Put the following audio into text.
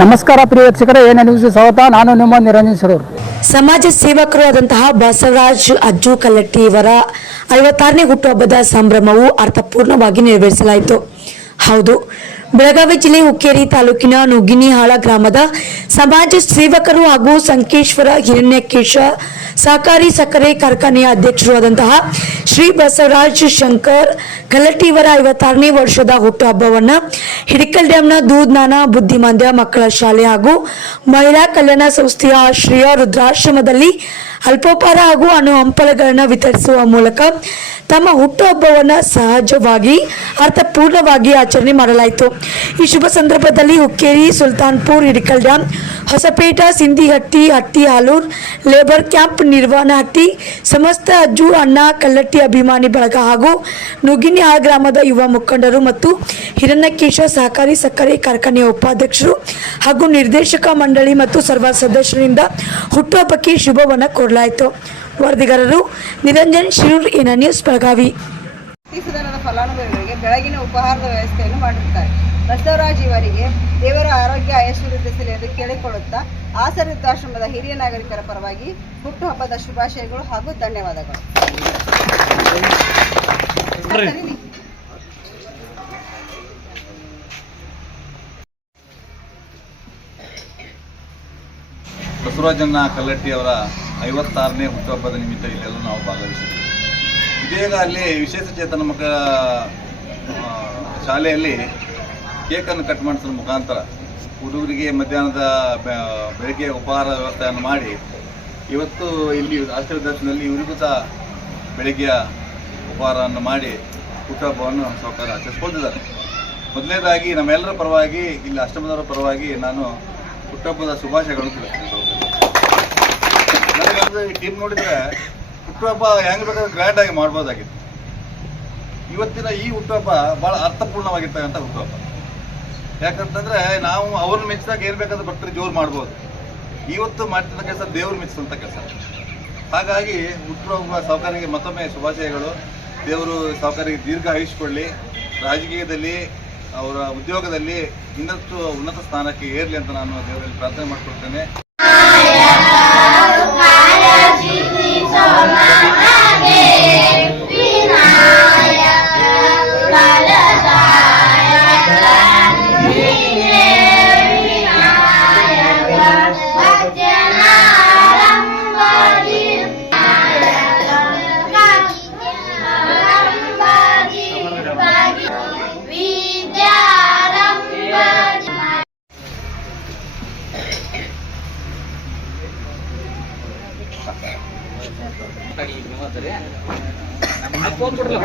ನಮಸ್ಕಾರ ಪ್ರಿಯ ವೀಕ್ಷಕರೇ, ಏನು ನ್ಯೂಸ್ ಸ್ವಾಗತ. ನಾನು ನಿಮ್ಮ ನಿರಂಜನ್ ಸರೂರ್. ಸಮಾಜ ಸೇವಕರು ಆದಂತಹ ಬಸವರಾಜ್ ಅಜ್ಜು ಕಲ್ಲಟ್ಟಿ ಇವರ 56ನೇ ಹುಟ್ಟುಹಬ್ಬದ ಸಂಭ್ರಮವು ಅರ್ಥಪೂರ್ಣವಾಗಿ ನೆರವೇರಿಸಲಾಯಿತು. ಹೌದು, ಬೆಳಗಾವಿ ಜಿಲ್ಲೆ ಹುಕ್ಕೇರಿ ತಾಲೂಕಿನ ನುಗ್ಗಿನಿಹಾಳ ಗ್ರಾಮದ ಸಮಾಜ ಸೇವಕರು ಹಾಗೂ ಸಂಕೇಶ್ವರ ಹಿರಣ್ಯಕೇಶ ಸಹಕಾರಿ ಸಕ್ಕರೆ ಕಾರ್ಖಾನೆಯ ಅಧ್ಯಕ್ಷರು ಆದಂತಹ ಶ್ರೀ ಬಸವರಾಜ್ ಶಂಕರ್ ಕಲ್ಲಟ್ಟಿ ಇವರ 56ನೇ ವರ್ಷದ ಹುಟ್ಟುಹಬ್ಬವನ್ನು ಹಿಡಕಲ್ ಡ್ಯಾಂನ ದೂದ್ನಾನ ಬುದ್ಧಿಮಾಂದ್ಯ ಮಕ್ಕಳ ಶಾಲೆ ಹಾಗೂ ಮಹಿಳಾ ಕಲ್ಯಾಣ ಸಂಸ್ಥೆಯ ಆಶ್ರಯ ರುದ್ರಾಶ್ರಮದಲ್ಲಿ ಅಲ್ಪೋಪಹಾರ ಹಾಗೂ ಹಂಪಲುಗಳನ್ನು ವಿತರಿಸುವ ಮೂಲಕ ತಮ್ಮ ಹುಟ್ಟುಹಬ್ಬವನ್ನು ಸಹಜವಾಗಿ ಅರ್ಥಪೂರ್ಣವಾಗಿ ಆಚರಣೆ ಮಾಡಲಾಯಿತು. ಈ ಶುಭ ಸಂದರ್ಭದಲ್ಲಿ ಹುಕ್ಕೇರಿ, ಸುಲ್ತಾನ್ಪುರ್, ಹಿಡಕಲ್ ಡ್ಯಾಂ, ಹೊಸಪೇಟ, ಸಿಂಧಿಹಟ್ಟಿ, ಹಟ್ಟಿ ಹಾಲೂರ್, ಲೇಬರ್ ಕ್ಯಾಂಪ್, ನಿರ್ವಾಣಹಟ್ಟಿ ಸಮಸ್ತ ಅಜ್ಜು ಅಣ್ಣ ಕಲ್ಲಟ್ಟಿ ಅಭಿಮಾನಿ ಬಳಗ ಹಾಗೂ ನುಗ್ಗಿನಿಹಾಳ ಗ್ರಾಮದ ಯುವ ಮುಖಂಡರು ಮತ್ತು ಹಿರಣ್ಯಕೇಶ ಸಹಕಾರಿ ಸಕ್ಕರೆ ಕಾರ್ಖಾನೆಯ ಉಪಾಧ್ಯಕ್ಷರು ಹಾಗೂ ನಿರ್ದೇಶಕ ಮಂಡಳಿ ಮತ್ತು ಸರ್ವ ಸದಸ್ಯರಿಂದ ಹುಟ್ಟುಹಬ್ಬಕ್ಕೆ ಶುಭವನ್ನು ಕೋರಲಾಯಿತು. ವರದಿಗಾರರು ನಿರಂಜನ್ ಶಿರೂರ್, ಎನ್ ನ್ಯೂಸ್, ಬೆಳಗಾವಿ. ಸದನದ ಫಲಾನುಭವಿಗಳಿಗೆ ಬೆಳಗಿನ ಉಪಹಾರದ ವ್ಯವಸ್ಥೆಯನ್ನು ಮಾಡಿರುತ್ತಾರೆ. ಬಸವರಾಜ್ ಇವರಿಗೆ ದೇವರ ಆರೋಗ್ಯ ಆಯಸ್ಸು ವೃದ್ಧಿಸಲಿ ಎಂದು ಕೇಳಿಕೊಳ್ಳುತ್ತಾ ಆಸರೆ ವೃದ್ಧಾಶ್ರಮದ ಹಿರಿಯ ನಾಗರಿಕರ ಪರವಾಗಿ ಹುಟ್ಟುಹಬ್ಬದ ಶುಭಾಶಯಗಳು ಹಾಗೂ ಧನ್ಯವಾದಗಳು. ಬಸವರಾಜಣ್ಣ ಕಲ್ಲಟ್ಟಿ ಅವರ 56ನೇ ಹುಟ್ಟುಹಬ್ಬದ ನಿಮಿತ್ತ ಇಲ್ಲೆಲ್ಲ ನಾವು ಭಾಗವಹಿಸಿದ್ದೀವಿ. ಇದೀಗ ಅಲ್ಲಿ ವಿಶೇಷ ಚೇತನ ಮಕ್ಕಳ ಶಾಲೆಯಲ್ಲಿ ಕೇಕನ್ನು ಕಟ್ ಮಾಡಿಸೋ ಮುಖಾಂತರ ಹುಡುಗರಿಗೆ ಮಧ್ಯಾಹ್ನದ ಬೆಳಗ್ಗೆ ಉಪಹಾರ ವ್ಯವಸ್ಥೆಯನ್ನು ಮಾಡಿ ಇವತ್ತು ಇಲ್ಲಿ ಆಶ್ರಯ ದರ್ಶನದಲ್ಲಿ ಇವರಿಗೂ ಸಹ ಬೆಳಗ್ಗೆಯ ಉಪಹಾರವನ್ನು ಮಾಡಿ ಹುಟ್ಟುಹಬ್ಬವನ್ನು ಸೌಕರ್ಯ ಆಚರಿಸ್ಕೊಂಡಿದ್ದಾರೆ. ಮೊದಲನೇದಾಗಿ ನಮ್ಮೆಲ್ಲರ ಪರವಾಗಿ, ಇಲ್ಲಿ ಆಶ್ರಮದವರ ಪರವಾಗಿ ನಾನು ಹುಟ್ಟುಹಬ್ಬದ ಶುಭಾಶಯಗಳನ್ನು ತಿಳಿಸ್ತೀನಿ. ನನಗಂದ್ರೆ ಈ ಟೀಮ್ ನೋಡಿದರೆ ಹುಟ್ಟುಹಬ್ಬ ಹೆಂಗೆ ಬೇಕಾದ್ರೆ ಗ್ರ್ಯಾಂಡಾಗಿ ಮಾಡ್ಬೋದಾಗಿತ್ತು. ಇವತ್ತಿನ ಈ ಹುಟ್ಟುಹಬ್ಬ ಭಾಳ ಅರ್ಥಪೂರ್ಣವಾಗಿರ್ತಕ್ಕಂಥ ಹುಟ್ಟುಹಬ್ಬ. ಯಾಕಂತಂದರೆ ನಾವು ಅವ್ರನ್ನ ಮೆಚ್ಚಿದಾಗ ಏನು ಬೇಕಾದ್ರೆ ಭಕ್ತರು ಜೋರು ಮಾಡ್ಬೋದು. ಇವತ್ತು ಮಾಡ್ತಿದ್ದ ಕೆಲಸ ದೇವ್ರು ಮೆಚ್ಚಿದಂಥ ಕೆಲಸ. ಹಾಗಾಗಿ ಹುಟ್ಟುಹಬ್ಬ ಸಾಹುಕಾರಿಗೆ ಮತ್ತೊಮ್ಮೆ ಶುಭಾಶಯಗಳು. ದೇವರು ಸಾಹುಕಾರಿಗೆ ದೀರ್ಘ ಆಯುಷ್ಕೊಳ್ಳಿ, ರಾಜಕೀಯದಲ್ಲಿ ಅವರ ಉದ್ಯೋಗದಲ್ಲಿ ಇನ್ನಷ್ಟು ಉನ್ನತ ಸ್ಥಾನಕ್ಕೆ ಏರಲಿ ಅಂತ ನಾನು ದೇವರಲ್ಲಿ ಪ್ರಾರ್ಥನೆ ಮಾಡಿಕೊಡ್ತೇನೆ. ಫೋನ್ ಕೊಡಲ್ಲ.